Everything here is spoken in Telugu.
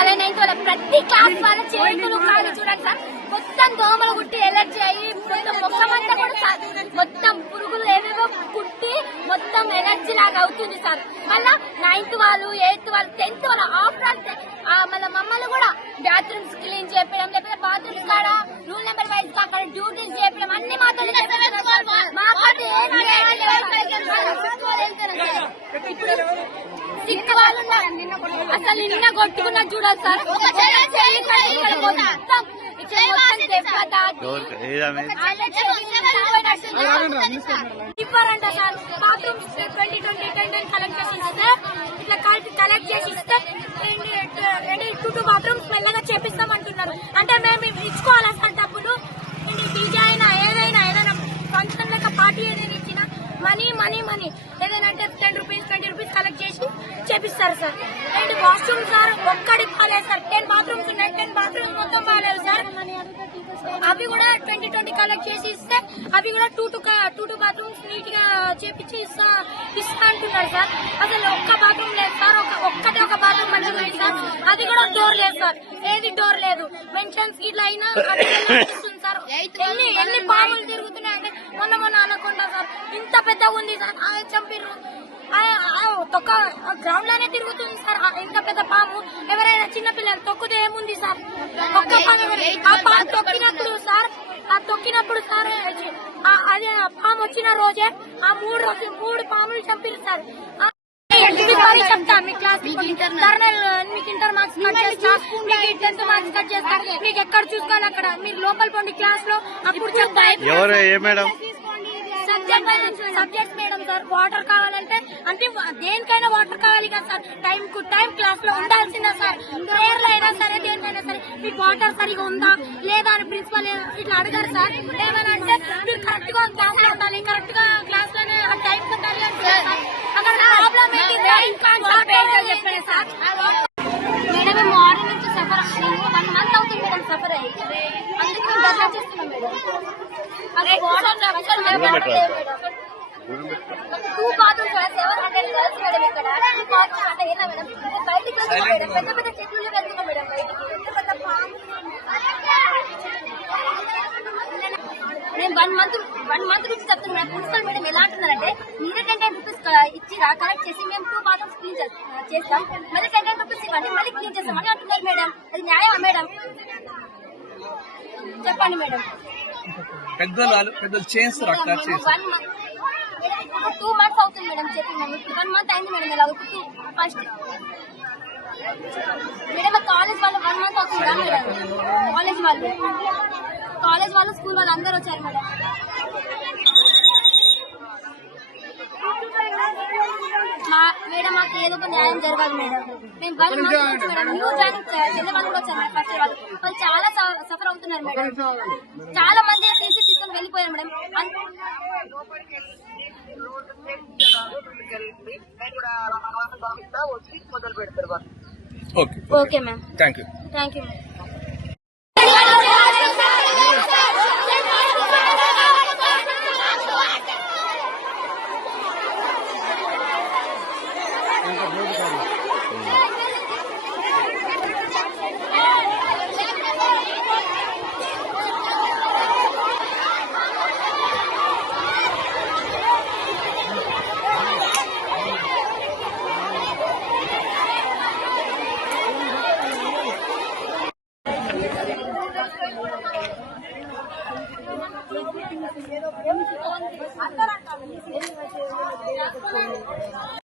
వాళ్ళ 9th వాళ్ళ ప్రతి క్లాస్ వాళ్ళ చేతులు కాళ్ళు చూడండి సార్ మొత్తం దోమలు కుట్టి ఎలర్జీ అయ్యి మొత్తం ముఖం అంతా కూడా సార్ మొత్తం పురుగులు ఏవేవో కుట్టి మొత్తం ఎలర్జీ లాగా అవుతుంది సార్. మళ్ళా 9th వాళ్ళు 8th వాళ్ళు 10th వాళ్ళు ఆఫ్టర్ మళ్ళీ మమ్మల్ని కూడా బాత్రూమ్స్ క్లీన్ చేయడం లేకపోతే బాత్రూమ్స్ కాడ రూల్ నెంబర్ వైజ్ అక్కడ డ్యూటీస్ చేయడం అన్ని మాతో సిక్కు వాళ్ళు అసలు నిన్న కొట్టుకున్నా చూడాలి సార్. ఇవ్వరంట సార్ బాత్రూమ్స్ 2020 కలెక్ట్ చేసి ఇస్తే ఇట్లా కలెక్ట్ చేసి ఇస్తే 2 బాత్రూమ్స్ మెల్లగా చేపిస్తామంటున్నారు. అంటే మేము ఇచ్చుకోవాలా సార్ డబ్బులు? డీజే అయినా ఏదైనా ఫంక్షన్ లేక పార్టీ ఏదైనా ఇచ్చినా మనీ ఏదైనా అంటే 10 రూపీస్ 20 రూపీస్ కలెక్ట్ చేసి చేపిస్తారు సార్. అండ్ వాష్రూమ్ సార్ ఒక్కడి బాగాలేదు సార్. 10 బాత్రూమ్స్ ఉన్నాయి, 10 బాత్రూమ్స్ మొత్తం బాగాలేదు సార్. అవి కూడా 2020 కలెక్ట్ చేసి ఇస్తే అవి కూడా 2 బాత్రూమ్స్ నీట్ గా చేపించి ఇస్తా అంటున్నారు సార్. అసలు ఒక్క బాత్రూమ్ లేదు సార్. ఒక బాత్రూమ్ మంచిగా ఉంది సార్. అది కూడా డోర్ లేదు సార్. ఏది డోర్ లేదు. మెన్షన్స్ ఇట్లా అయినా సార్. ఎన్ని పాములు తిరుగుతున్నాయంటే మొన్న అనకుండా సార్ ఇంత పెద్దగా ఉంది సార్. చంపిర్రు తొక్క గ్రౌండ్ లోనే తిరుగుతుంది సార్. ఇంత పెద్ద పాము ఎవరైనా చిన్నపిల్లలు తొక్కితే ఏముంది సార్? ఒక్క పాము తొక్కినప్పుడు సార్ అదే పాము వచ్చిన రోజే ఆ 3 పాములు చంపిరు సార్. చెప్తా మీ క్లాస్ మీకు ఇంటర్ మార్క్స్ కట్ చేస్తా, మీకు 10th మార్క్స్ కట్ చేస్తా. మీకు ఎక్కడ చూసుకోవాలి అక్కడ మీరు లోపల పోండి క్లాస్ లో. అప్పుడు చెప్తా సబ్జెక్ట్స్ మేడం సార్. వాటర్ కావాలంటే అంటే దేనికైనా వాటర్ కావాలి కదా సార్. టైం క్లాస్ లో ఉండాల్సిందా సార్. ప్రేయర్ లో అయినా సరే దేనికైనా సరే మీకు వాటర్ సరిగా ఉందా లేదా అని ప్రిన్సిపల్ ఇట్లా అడగారు సార్. ఏమైనా అంటే మీరు కరెక్ట్ గా క్లాస్ లో ఉండాలి, కరెక్ట్ గా క్లాస్ లోనే టైం ఉండాలి అంటే అక్కడ ప్రాబ్లం ఏంటి? చెప్పండి సార్. మేడం మార్నింగ్ నుంచి సఫర్ 1 month అవుతుంది మేడం సఫర్ అయ్యి. అందుకే మేము ధర్నా చేస్తున్నాం మేడం. అదే water madam 2 bathrooms 700 girls madam ఇక్కడ 2 బాత్రూమ్స్ అంటే ఏనా మేడం? బయటికి వెళ్తున్నాం మేడం. పెద్ద చెట్లు వెళ్తున్నాం మేడం బయటికి. పెద్ద పాము నేను 1 month నుంచి చెప్తున్నాను మేడం. ప్రిన్సిపల్ మేడం ఎలా అంటున్నారంటే మీరే 10 రూపీస్ ఇచ్చిరా కలెక్ట్ చేసి మేము 2 బాత్రూమ్స్ క్లీన్ చేస్తాం, మళ్ళీ 10 రూపీస్ ఇవ్వండి మళ్ళీ క్లీన్ చేస్తాం అని అంటున్నారు మేడం. అది న్యాయమా మేడం? చెప్పండి మేడం. పెద్దలు చేస్తారు 2 months అవుతుంది మేడం చెప్పి. 1 month అయింది మేడం. ఇలా ఫస్ట్ మేడం కాలేజ్ వాళ్ళు 1 month అవుతుందా మేడం? కాలేజ్ వాళ్ళు స్కూల్ వాళ్ళు అందరూ వచ్చారు మేడం. మేడం మాకు ఏదో ఒక న్యాయం జరగాలి మేడం. మేము 1 month నుంచి మేడం న్యూ జాయిన్ చెందే వాళ్ళు కూడా వచ్చారు మేడం. ఫస్ట్ వాళ్ళు చాలా సఫర్ అవుతున్నారు మేడం. చాలా మంది తీసుకొని వెళ్ళిపోయారు madam. Okay ma'am. Thank you ma'am. అందరూ